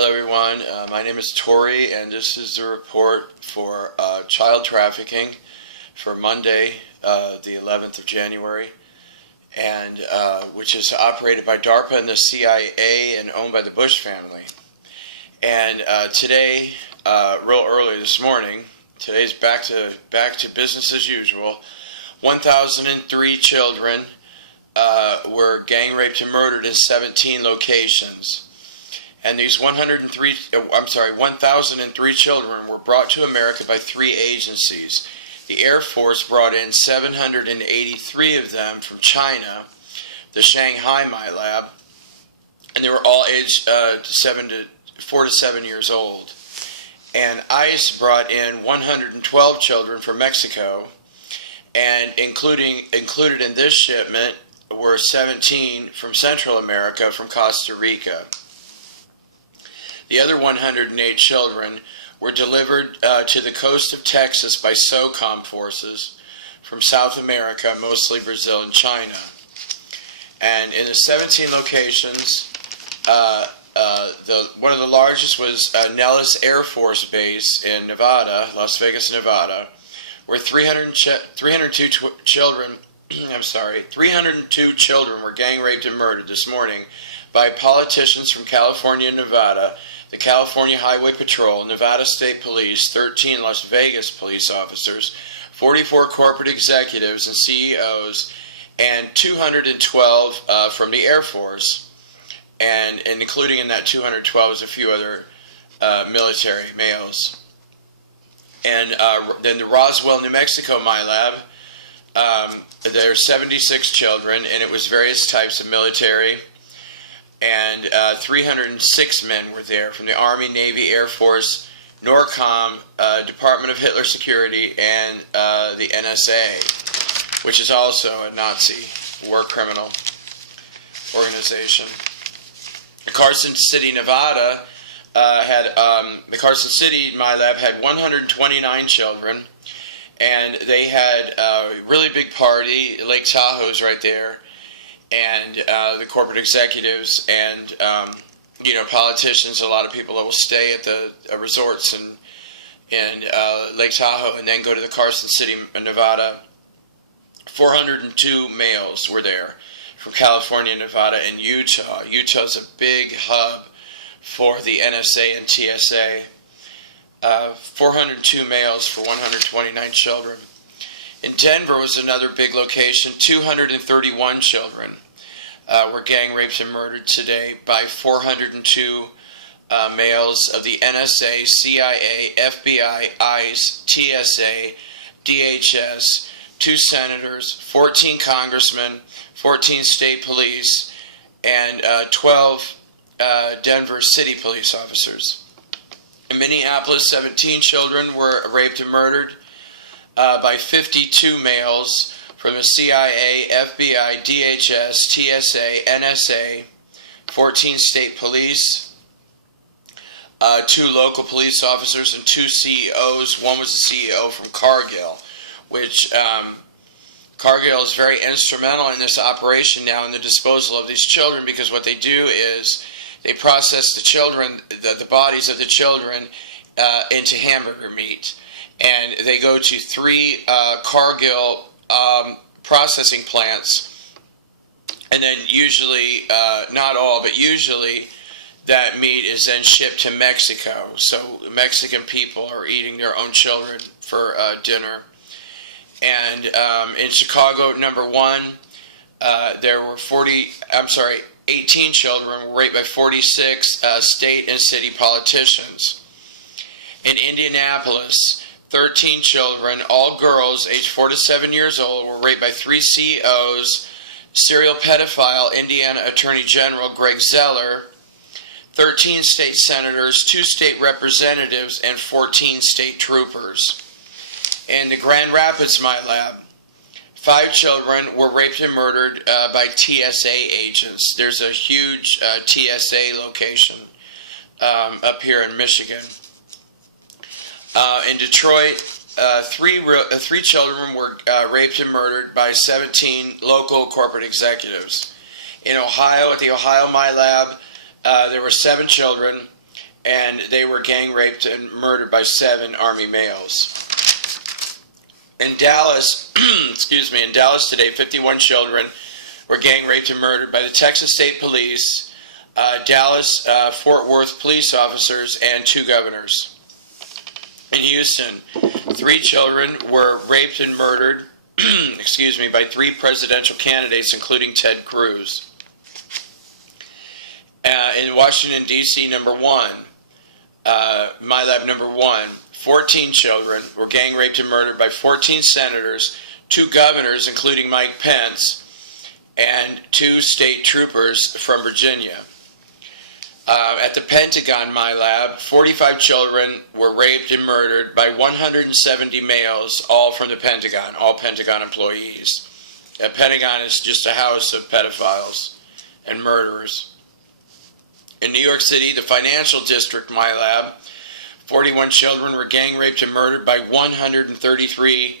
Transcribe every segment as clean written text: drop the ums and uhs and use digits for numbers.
Hello everyone, my name is Tori and this is the report for child trafficking for Monday, the 11th of January, and which is operated by DARPA and the CIA and owned by the Bush family. And today, real early this morning, today's back to business as usual. 1,003 children were gang raped and murdered in 17 locations. And these 1,003 children were brought to America by 3 agencies. The Air Force brought in 783 of them from China, the Shanghai MILAB, and they were all aged 4 to 7 years old. And ICE brought in 112 children from Mexico, and included in this shipment were 17 from Central America from Costa Rica. The other 108 children were delivered to the coast of Texas by SOCOM forces from South America, mostly Brazil and China. And in the 17 locations, one of the largest was NELLIS Air Force Base in Nevada, Las Vegas, Nevada, where 302 children were gang raped and murdered this morning by politicians from California and Nevada, the California Highway Patrol, Nevada State Police, 13 Las Vegas police officers, 44 corporate executives and CEOs, and 212 from the Air Force, and including in that 212 is a few other military males. And then the Roswell, New Mexico MILAB, there are 76 children, and it was various types of military. And 306 men were there from the Army, Navy, Air Force, NORCOM, Department of Hitler Security, and the NSA, which is also a Nazi war criminal organization. Carson City, Nevada, the Carson City MILAB had 129 children, and they had a really big party. Lake Tahoe's right there. And the corporate executives and politicians, a lot of people that will stay at the resorts in Lake Tahoe and then go to the Carson City, Nevada. 402 males were there from California, Nevada, and Utah. Utah's a big hub for the NSA and TSA. 402 males for 129 children. In Denver was another big location. 231 children were gang raped and murdered today by 402 males of the NSA, CIA, FBI, ICE, TSA, DHS, 2 senators, 14 congressmen, 14 state police, and 12 Denver city police officers. In Minneapolis, 17 children were raped and murdered by 52 males from the CIA, FBI, DHS, TSA, NSA, 14 state police, 2 local police officers, and 2 CEOs. One was the CEO from Cargill, which Cargill is very instrumental in this operation now in the disposal of these children, because what they do is they process the children, the bodies of the children into hamburger meat. And they go to 3 Cargill processing plants, and then usually, not all, but usually that meat is then shipped to Mexico. So Mexican people are eating their own children for dinner. And in Chicago, number 1, there were 18 children were raped by 46 state and city politicians. In Indianapolis, 13 children, all girls, aged 4 to 7 years old, were raped by 3 CEOs, serial pedophile Indiana Attorney General Greg Zeller, 13 state senators, 2 state representatives, and 14 state troopers. In the Grand Rapids MILAB, 5 children were raped and murdered by TSA agents. There's a huge TSA location up here in Michigan. In Detroit, 3 children were raped and murdered by 17 local corporate executives. In Ohio, at the Ohio MILAB, there were 7 children, and they were gang raped and murdered by 7 Army males. In Dallas, in Dallas today, 51 children were gang raped and murdered by the Texas State Police, Dallas, Fort Worth police officers, and 2 governors. In Houston, 3 children were raped and murdered, by 3 presidential candidates, including Ted Cruz. In Washington, D.C., number 1, MILAB number 1, 14 children were gang raped and murdered by 14 senators, 2 governors, including Mike Pence, and 2 state troopers from Virginia. At the Pentagon MILAB, 45 children were raped and murdered by 170 males, all from the Pentagon, all Pentagon employees. The Pentagon is just a house of pedophiles and murderers. In New York City, the Financial District MILAB, 41 children were gang raped and murdered by 133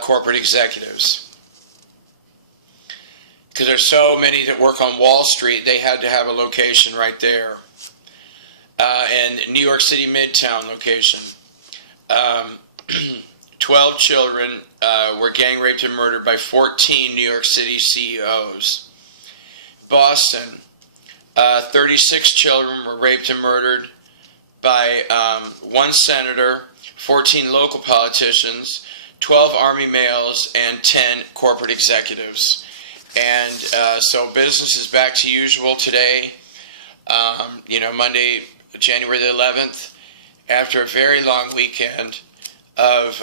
corporate executives. Because there's so many that work on Wall Street, they had to have a location right there. And New York City Midtown location. 12 children were gang raped and murdered by 14 New York City CEOs. Boston, 36 children were raped and murdered by 1 senator, 14 local politicians, 12 Army males, and 10 corporate executives. And so business is back to usual today, Monday, January the 11th, after a very long weekend of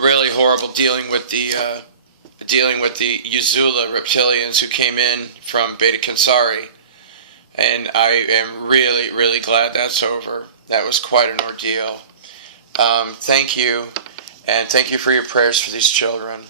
really horrible dealing with the Yuzula reptilians who came in from Beta Cancari. And I am really, really glad that's over. That was quite an ordeal. Thank you, and thank you for your prayers for these children.